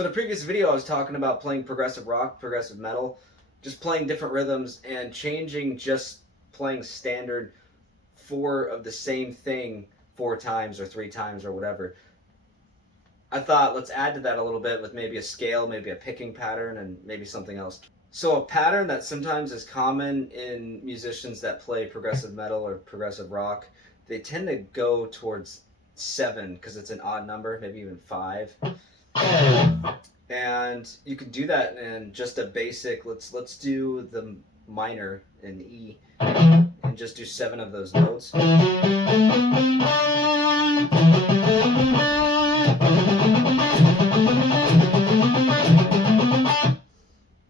So in a previous video, I was talking about playing progressive rock, progressive metal, just playing different rhythms and changing just playing standard 4 of the same thing 4 times or 3 times or whatever. I thought let's add to that a little bit with maybe a scale, maybe a picking pattern, and maybe something else. So a pattern that sometimes is common in musicians that play progressive metal or progressive rock, they tend to go towards 7 because it's an odd number, maybe even 5. And you can do that in just a basic, let's do the minor in E and just do 7 of those notes.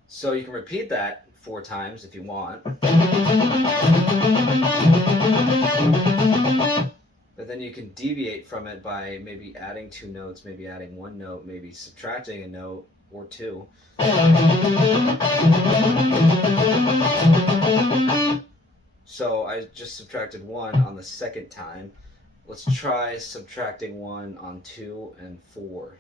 So you can repeat that 4 times if you want. But then you can deviate from it by maybe adding 2 notes, maybe adding 1 note, maybe subtracting a note or 2. So I just subtracted 1 on the second time. Let's try subtracting 1 on 2 and 4.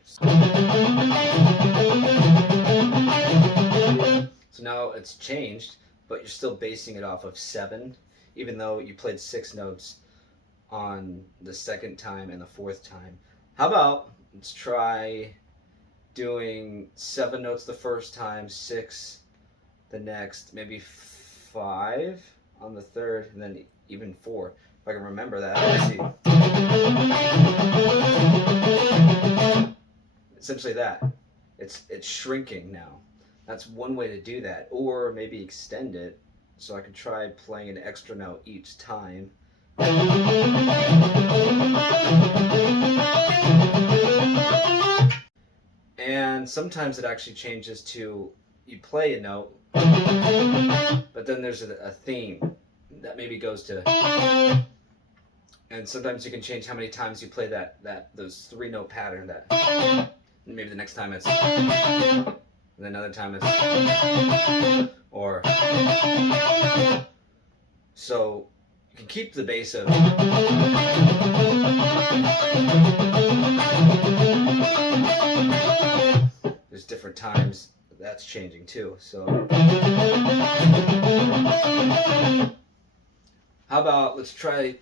So now it's changed, but you're still basing it off of 7, even though you played 6 notes on the second time and the 4th time. How about let's try doing 7 notes the first time, 6 the next, maybe 5 on the 3rd, and then even 4. If I can remember that, let's see. Essentially that. It's shrinking now. That's one way to do that. Or maybe extend it so I can try playing an extra note each time. And sometimes it actually changes to you play a note, but then there's a theme that maybe goes to, and sometimes you can change how many times you play those 3-note pattern. That maybe the next time it's, and then another time it's, or so. You can keep the bass of there's different times that's changing too. So how about let's try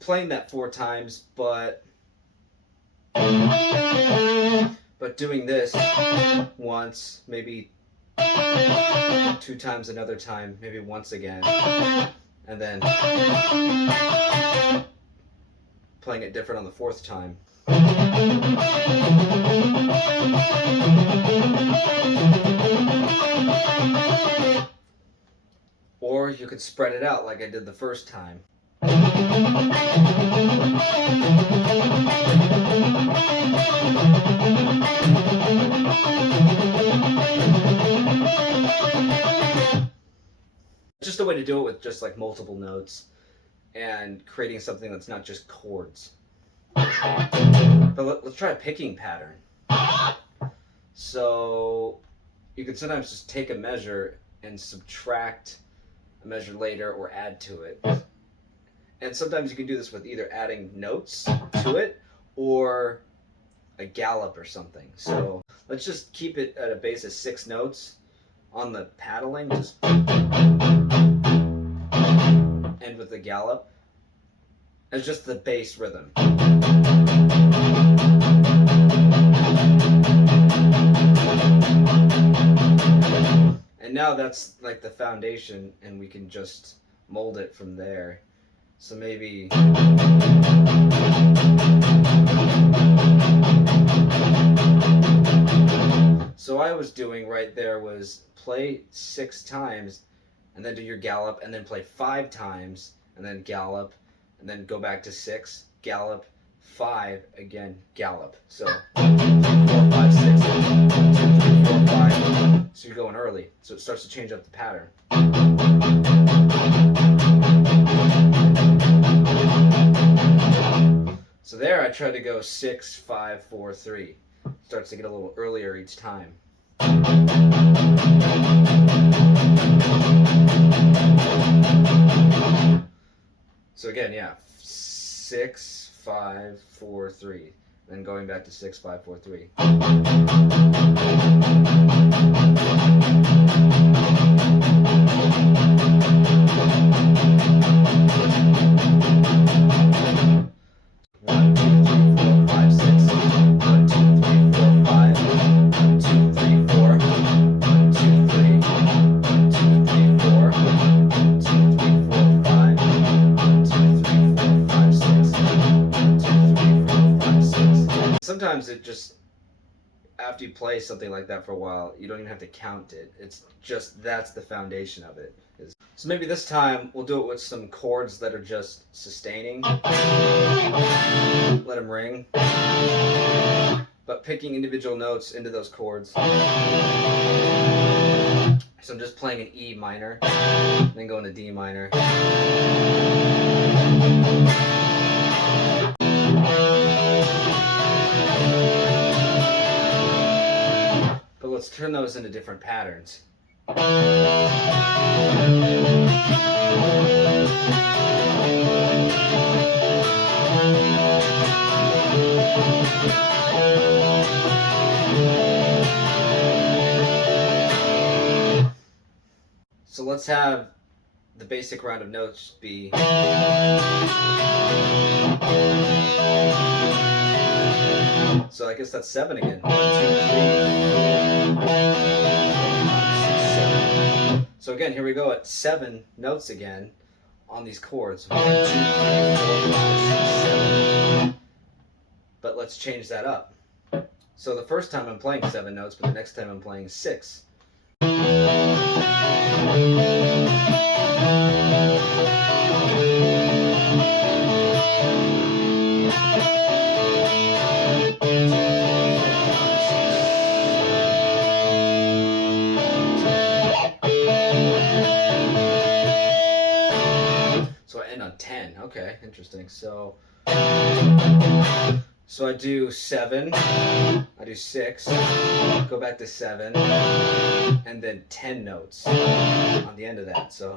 playing that 4 times, but doing this once, maybe 2 times another time, maybe once again. And then playing it different on the 4th time. Or you could spread it out like I did the first time. Just a way to do it with just like multiple notes and creating something that's not just chords. But let's try a picking pattern. So you can sometimes just take a measure and subtract a measure later or add to it. And sometimes you can do this with either adding notes to it or a gallop or something. So let's just keep it at a base of 6 notes on the paddling, just end with the gallop as just the bass rhythm. And now that's like the foundation, and we can just mold it from there. So maybe so I was doing right there was play 6 times and then do your gallop, and then play 5 times and then gallop, and then go back to 6, gallop, 5, again, gallop. So 4, 5, 6, 2, 3, 4, 5. So you're going early. So it starts to change up the pattern. So there I try to go 6, 5, 4, 3. Starts to get a little earlier each time. So again, yeah, 6, 5, 4, 3. Then going back to 6, 5, 4, 3. sometimes it just, after you play something like that for a while, you don't even have to count it. It's just, that's the foundation of it. So maybe this time we'll do it with some chords that are just sustaining. Let them ring. But picking individual notes into those chords. So I'm just playing an E minor, then going to D minor. But let's turn those into different patterns. So let's have the basic round of notes be so I guess that's 7 again. 1, 2, 3, 4, 5, 6, 7. So again, here we go at 7 notes again on these chords. 1, 2, 3, 4, 5, 6, 7. But let's change that up. So the first time I'm playing 7 notes, but the next time I'm playing 6. So I end on 10. Okay, interesting. So I do 7, I do 6, go back to 7, and then 10 notes on the end of that. So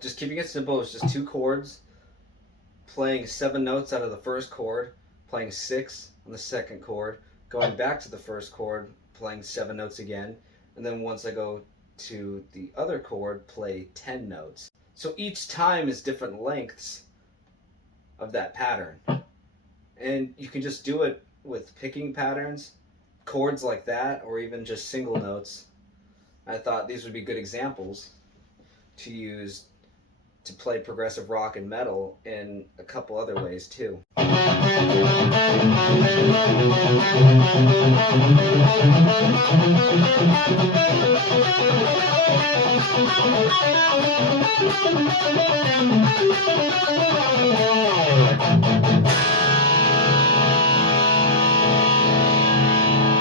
just keeping it simple, it's just 2 chords, playing 7 notes out of the first chord, playing 6 on the second chord, going back to the first chord, playing 7 notes again, and then once I go to the other chord, play 10 notes. So each time is different lengths of that pattern. And you can just do it with picking patterns, chords like that, or even just single notes. I thought these would be good examples to use to play progressive rock and metal in a couple other ways too.